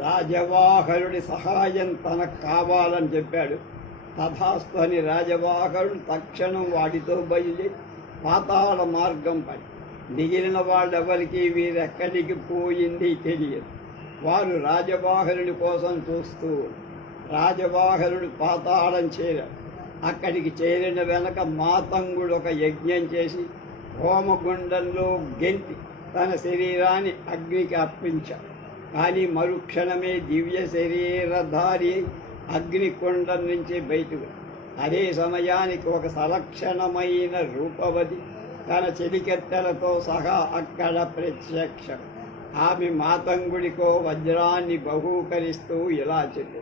రాజవాహరుడి సహాయం తనకు కావాలని చెప్పాడు. తథాస్తు అని రాజవాహరుడు తక్షణం వాటితో బయలుదేరి పాతాళ మార్గం పడి మిగిలిన వాళ్ళెవరికి వీరెక్కడికి పోయింది తెలియదు. వారు రాజవాహరుడి కోసం చూస్తూ రాజవాహరుడు పాతాళం చేరాడు. అక్కడికి చేరిన వెనక మాతంగుడు ఒక యజ్ఞం చేసి హోమగుండంలో గెంతి తన శరీరాన్ని అగ్నికి అర్పించాడు. కానీ మరుక్షణమే దివ్య శరీరధారి అగ్నికొండం నుంచి బయటకు. అదే సమయానికి ఒక సలక్షణమైన రూపవతి తన చెలికెత్తెలతో సహా అక్కడ ప్రత్యక్షం. ఆమె మాతంగుడికో వజ్రాన్ని బహూకరిస్తూ ఇలా చెప్పి.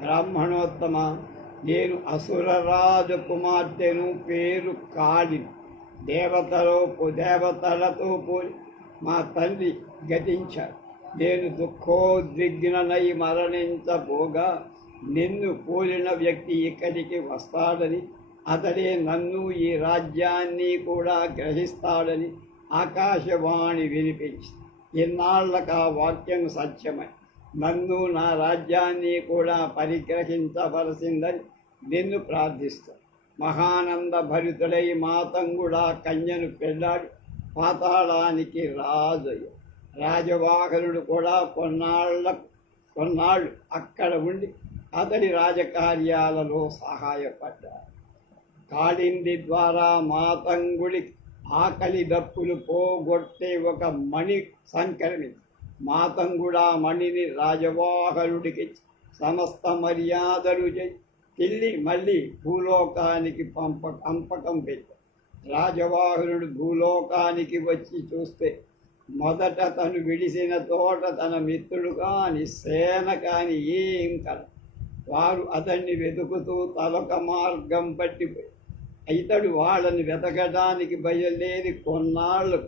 బ్రాహ్మణోత్తమ నేను అసురరాజు కుమార్తెను పేరు కాళిని. దేవతలో దేవతలతో పోలి మా తండ్రి గతించాడు. నేను దుఃఖోద్విగ్ననై మరణించబోగా. నిన్ను పోలిన వ్యక్తి ఇక్కడికి వస్తాడని అతడే నన్ను ఈ రాజ్యాన్ని కూడా గ్రహిస్తాడని ఆకాశవాణి వినిపించి. ఇన్నాళ్ళకు ఆ వాక్యం సత్యమై. నన్ను నా రాజ్యాన్ని కూడా పరిగ్రహించవలసిందని నిన్ను ప్రార్థిస్తా. మహానంద భరితుడై మాతంగుడా కన్యను పెళ్ళాడు. పాతాళానికి రాజయ్య. రాజవాహనుడు కూడా కొన్నాళ్ళ కొన్నాళ్ళు అక్కడ ఉండి అతడి రాజకార్యాలలో సహాయపడ్డాడు. కాళింది ద్వారా మాతంగుడి ఆకలి దప్పులు పోగొట్టే ఒక మణి సంకరణి. మాతంగుడా మణిని రాజవాహనుడికి సమస్త మర్యాదలు చేసి తిల్లి మళ్ళీ భూలోకానికి పంప పంపకం పెట్టాడు. రాజవాహనుడు భూలోకానికి వచ్చి చూస్తే మొదట తను విడిసిన తోట తన మిత్రుడు కాని సేన కాని ఏం కల. వారు అతన్ని వెతుకుతూ తలొక మార్గం పట్టిపోయి ఇతడు వాళ్ళని వెతకడానికి బయలుదేరి కొన్నాళ్ళు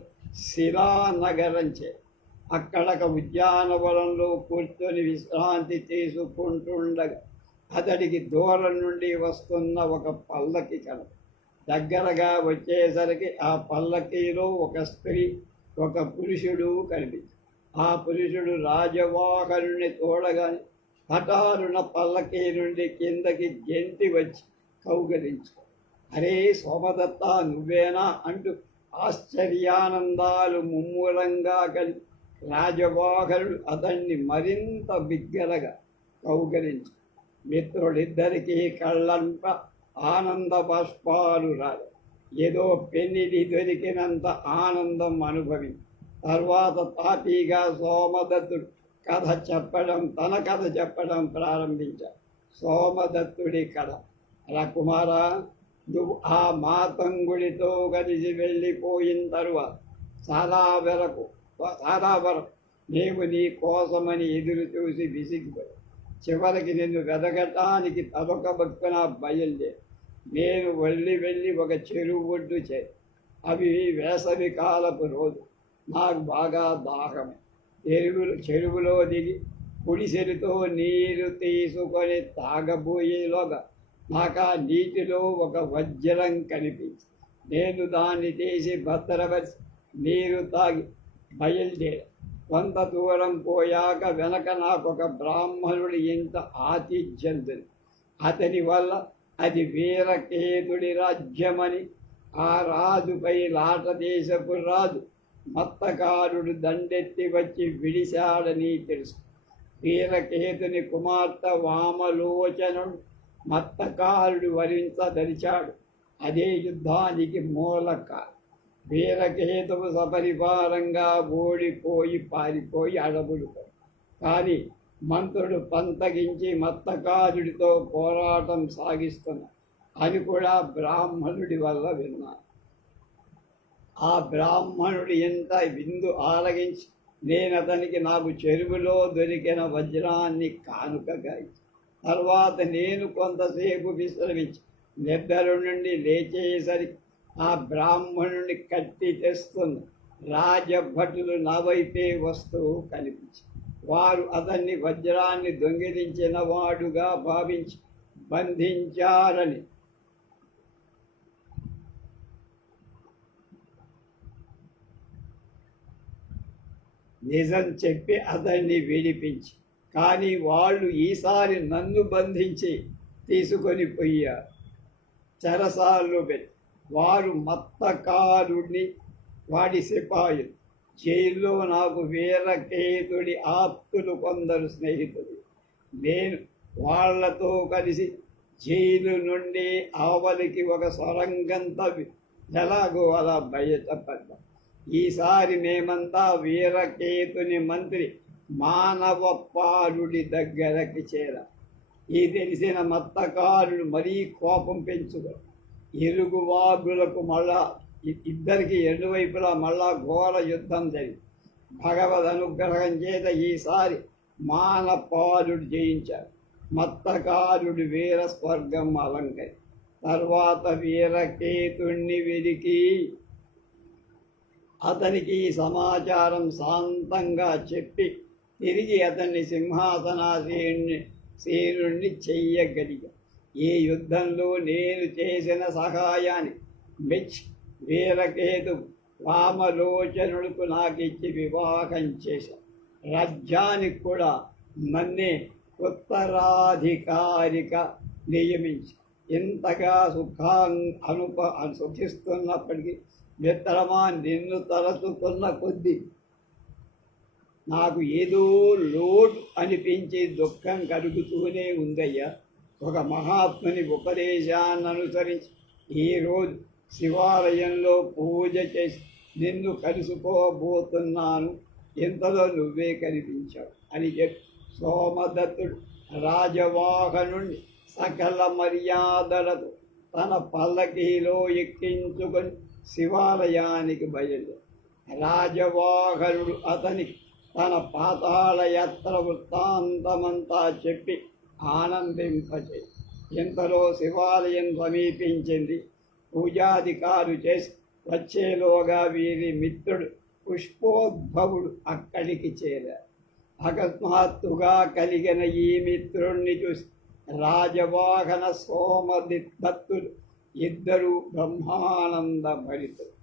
శిలానగరం చే. అక్కడక ఉద్యానవనంలో కూర్చొని విశ్రాంతి తీసుకుంటుండగా అతడికి దూరం నుండి వస్తున్న ఒక పల్లకి కల దగ్గరగా వచ్చేసరికి ఆ పల్లకీలో ఒక స్త్రీ ఒక పురుషుడు కనిపించి. ఆ పురుషుడు రాజవాహనుని చూడగానే హఠారుణ పల్లకీ నుండి కిందకి గెంటి వచ్చి కౌగలించు అరే సోమదత్త నువ్వేనా అంటూ ఆశ్చర్యానందాలు ముమ్మూలంగా కలిసి రాజవాహనుడు అతన్ని మరింత బిగ్గరగా కౌగలించు మిత్రుడిద్దరికీ కళ్ళంట ఆనంద బాష్పాలు రాలి. ఏదో పెన్నిది దొరికినంత ఆనందం అనుభవి. తర్వాత తాపీగా సోమదత్తుడు కథ చెప్పడం తన కథ చెప్పడం ప్రారంభించాడు. సోమదత్తుడి కథ. అలా కుమార నువ్వు ఆ మాతంగుడితో కలిసి వెళ్ళిపోయిన తరువాత చాలా వరకు చాలా వరకు మేము నీ కోసమని ఎదురు చూసి విసిగిపోయాం చివరికి నిన్ను వెదగటానికి తదొక భక్తున బయలుదేరి నేను వెళ్ళి వెళ్ళి ఒక చెరువు ఒడ్డు చే అవి వేసవి కాలపు రోజు. నాకు బాగా దాహం. చెరువు చెరువులో దిగి కుడిసెలతో నీరు తీసుకొని తాగబోయేలోగా నాకు ఆ నీటిలో ఒక వజ్రం కనిపించి నేను దాన్ని తీసి భద్రపరిచి నీరు తాగి బయలుదేరా. కొంత దూరం పోయాక వెనక నాకు ఒక బ్రాహ్మణుడి ఇంత ఆతిథ్యం అతని వల్ల అది వీరకేతుడి రాజ్యమని ఆ రాజుపై లాట దేశపు రాజు మత్తకారుడు దండెత్తి వచ్చి విడిశాడని తెలుసు. వీరకేతుని కుమార్తె వామలోచనుడు మత్తకారుడు వరించదలిచాడు అదే యుద్ధానికి మూలక వీరకేతువు సపరివారంగా ఓడిపోయి పారిపోయి అడవులు కానీ మంత్రుడు పంతగించి మత్తకారుడితో పోరాటం సాగిస్తున్న. అని కూడా బ్రాహ్మణుడి వల్ల విన్నాను ఆ బ్రాహ్మణుడు ఎంత విందు ఆరగించి నేను అతనికి నాకు చెరువులో దొరికిన వజ్రాన్ని కానుకగా ఇచ్చి తర్వాత నేను కొంతసేపు విశ్రమించి నిద్ర నుండి లేచేసరికి ఆ బ్రాహ్మణుని కట్టి తెస్తున్న రాజభటులు నా వైపే వస్తూ కనిపించి వారు అతన్ని వజ్రాన్ని దొంగిలించిన వాడుగా భావించి బంధించారని. నిజం చెప్పి అతన్ని విడిపించి కానీ వాళ్ళు ఈసారి నన్ను బంధించి తీసుకొని పోయారు. చెరసాల్లో పెట్టి వారు మత్తకారుణ్ణి వాడి సిపాయిలు జైల్లో నాకు వీరకేతుడి ఆప్తులు కొందరు స్నేహితులు. నేను వాళ్ళతో కలిసి జైలు నుండి ఆవలికి ఒక సొరంగం తవ్వి ఎలాగో అలా బయటపడ్డా. ఈసారి మేమంతా వీరకేతుని మంత్రి మానవపాలుడి దగ్గరకి చేరా. ఈ తెలిసిన మత్తకారుడు మరీ కోపం పెంచుకో ఇరుగు వాగులకు మళ్ళా ఇద్దరికి ఎటువైపులా మళ్ళా ఘోర యుద్ధం జరిగింది భగవద్ అనుగ్రహం చేత ఈసారి మానపాలుడు జయించారు. మత్తకారుడు వీర స్వర్గం అలంకరి తర్వాత వీరకేతుణ్ణి వెలికి అతనికి ఈ సమాచారం శాంతంగా చెప్పి తిరిగి అతన్ని సింహాసనాసీనుణ్ణి సీనుణ్ణి చెయ్యగలిగా ఈ యుద్ధంలో నేను చేసిన సహాయాన్ని మెచ్ వీరకేతు రామలోచనులకు నాకిచ్చి వివాహం చేశాను రాజ్యానికి కూడా నన్నే ఉత్తరాధికారిక నియమించి. ఇంతగా సుఖాం అనుప సుఖిస్తున్నప్పటికీ మిత్రమా నిన్ను తలచుకున్న కొద్దీ నాకు ఏదో లోటు అనిపించే దుఃఖం కలుగుతూనే ఉందయ్యా. ఒక మహాత్ముని ఉపదేశాన్ని అనుసరించి ఈరోజు శివాలయంలో పూజ చేసి నిన్ను కలుసుకోబోతున్నాను ఇంతలో నువ్వే కనిపించావు? అని చెప్పి సోమదత్తుడు రాజవాహనుణ్ణి సకల మర్యాదలతో తన పల్లకీలో ఎక్కించుకొని శివాలయానికి బయలు రాజవాహనుడు అతనికి తన పాతాళయాత్ర వృత్తాంతమంతా చెప్పి ఆనందింపచే ఇంతలో శివాలయం సమీపించింది? పూజాధికారు చేసి వచ్చేలోగా వీరి మిత్రుడు పుష్పోద్భవుడు అక్కడికి చేరారు. అకస్మాత్తుగా కలిగిన ఈ మిత్రుణ్ణి చూసి రాజవాహన సోమదత్తులు ఇద్దరు బ్రహ్మానంద భరితులు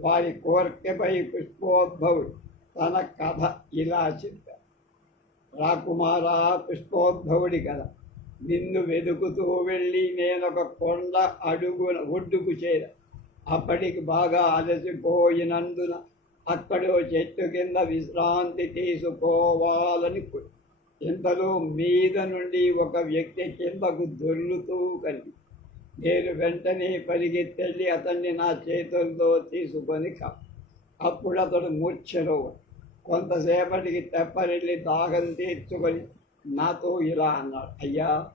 వారి కోర్కెపై పుష్పోద్భవుడు తన కథ ఇలా చెప్పారు రాకుమారా పుష్పోద్భవుడి కథ. నిన్ను వెతుకుతూ వెళ్ళి నేనొక కొండ అడుగున ఒడ్డుకు చేర. అప్పటికి బాగా అలసిపోయినందున అక్కడో చెట్టు కింద విశ్రాంతి తీసుకోవాలని ఇంతలో మీద నుండి ఒక వ్యక్తి కిందకు దొర్లుతూ కలిగి నేను వెంటనే పరిగెత్తెళ్ళి అతన్ని నా చేతులతో తీసుకొని కా అప్పుడు అతడు మూర్ఛలో కొంతసేపటికి తెప్పరెళ్ళి దాహం తీర్చుకొని నాతో ఇలా అన్నాడు. అయ్యా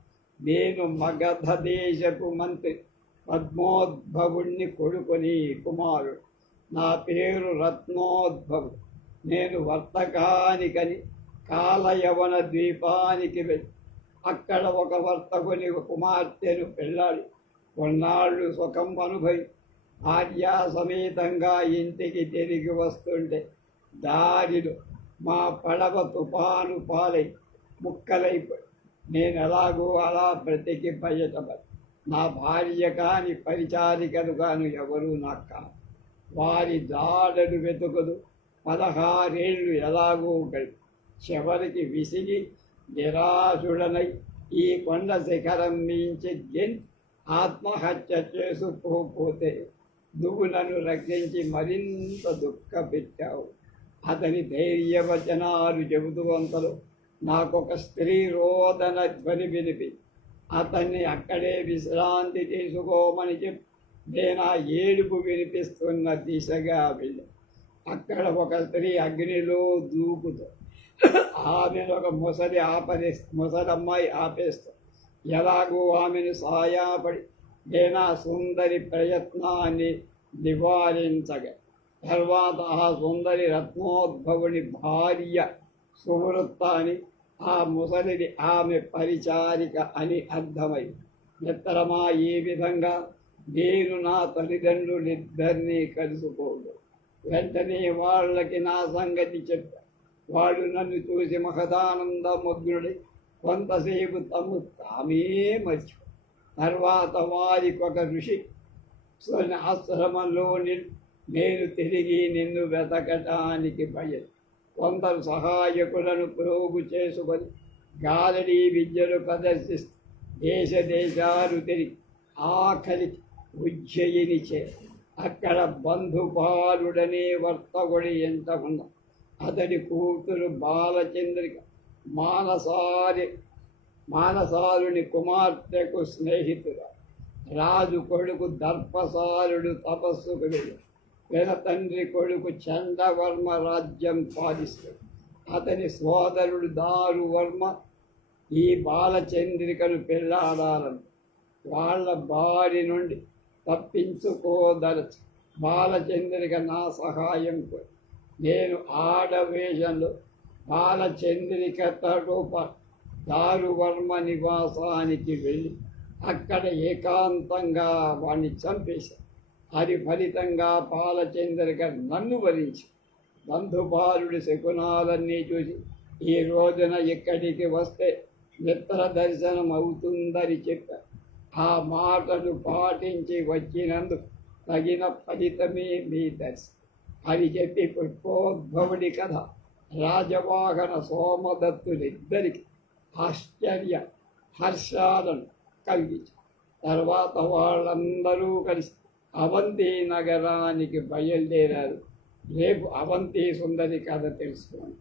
నేను మగధ దేశపు మంత్రి పద్మోద్భవుణ్ణి కొడుకుని కుమారుడు. నా పేరు రత్నోద్భవుడు. నేను వర్తకానికని కాలయవన ద్వీపానికి వెళ్ళి అక్కడ ఒక వర్తకుని కుమార్తెను పెళ్ళాడు. కొన్నాళ్ళు సుఖం అనుభవి. భార్యా సమేతంగా ఇంటికి తిరిగి వస్తుంటే దారిలో మా పడవ తుఫాను పాలై ముక్కలైపోయి. నేను ఎలాగో అలా బ్రతికి నా భార్య కాని పరిచారికలు కాను ఎవరు నాకు కాదు. వారి దాడలు వెతుకదు. పదహారేళ్ళు ఎలాగో గడి. చివరికి విసిగి నిరాశుడనై ఈ కొండ శిఖరం మించి గెంతి ఆత్మహత్య చేసుకోపోతే నువ్వు నన్ను రక్షించి మరింత దుఃఖపెట్టావు. అతని ధైర్యవచనాలు చెబుతూ అంతలో నాకొక స్త్రీ రోదన ధ్వని వినిపి. అతన్ని అక్కడే విశ్రాంతి తీసుకోమని చెప్పి నేను ఆ ఏడుపు వినిపిస్తున్న దిశగా వెళ్ళి అక్కడ ఒక స్త్రీ అగ్నిలో దూకుతూ ఆమెను ఒక ముసలి ఆపదే ముసలమ్మాయి ఆపేస్తూ ఎలాగో ఆమెను సాయాపడి నేనా సుందరి ప్రయత్నాన్ని నివారించగా తర్వాత ఆ సుందరి రత్నోద్భవుని భార్య సువృత్తాన్ని ఆ ముసలిది ఆమె పరిచారిక అని అర్థమై మిత్రమా ఈ విధంగా? నేను నా తల్లిదండ్రులిద్దరినీ కలుసుకోడు వెంటనే వాళ్ళకి నా సంగతి చెప్పా. వాళ్ళు నన్ను చూసి మహదానంద మగ్నుడి కొంతసేపు తమ్ము తామే మర్చి తర్వాత వారికి ఒక ఋషి ఆశ్రమంలో నేను తిరిగి నిన్ను వెతకటానికి భయం కొందరు సహాయకులను ప్రోగు చేసుకొని గాలడీ విద్యను ప్రదర్శిస్తూ దేశ దేశాలు తిరిగి ఆఖరికి ఉజ్జయిని చే. అక్కడ బంధుపాలుడనే వర్తకుడి ఎంత ఉన్న. అతడి కూతురు బాలచంద్రిక మానసారి మానసారుని కుమార్తెకు స్నేహితుడు రాజు కొడుకు దర్పసారుడు తపస్సుకు వెళ్ళి తండ్రి కొడుకు చండవర్మ రాజ్యం పాలిస్తాడు. అతని సోదరుడు దారువర్మ ఈ బాలచంద్రికను పెళ్ళాడాలని వాళ్ళ బారి నుండి తప్పించుకోదలచు బాలచంద్రిక నా సహాయం నేను ఆడవేషంలో బాలచంద్రిక తటోప దారువర్మ నివాసానికి వెళ్ళి అక్కడ ఏకాంతంగా వాణ్ణి చంపేశాను. అది ఫలితంగా పాలచంద్రిక నన్ను వరించి బంధుపాలుడి శకునాలన్నీ చూసి ఈ రోజున ఇక్కడికి వస్తే మిత్ర దర్శనం అవుతుందని చెప్పారు ఆ మాటను పాటించి వచ్చినందుకు తగిన ఫలితమే మీ దర్శనం. అని చెప్పి పుష్పోద్భవుడి కథ రాజవాహన సోమదత్తులిద్దరికి ఆశ్చర్య హర్షాలను కలిగించారు. తర్వాత వాళ్ళందరూ కలిసి అవంతి నగరానికి బయలుదేరారు. రేపు అవంతి సుందరి కథ తెలుసుకోండి